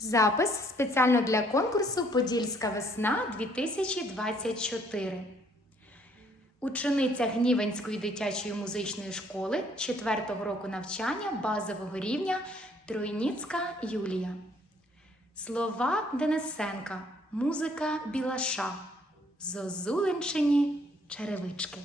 Запис спеціально для конкурсу Подільська весна 2024. Учениця Гніванської дитячої музичної школи 4-го року навчання базового рівня Тройніцька Юлія. Слова Денисенка, музика Білаша, Зозуленчині черевички.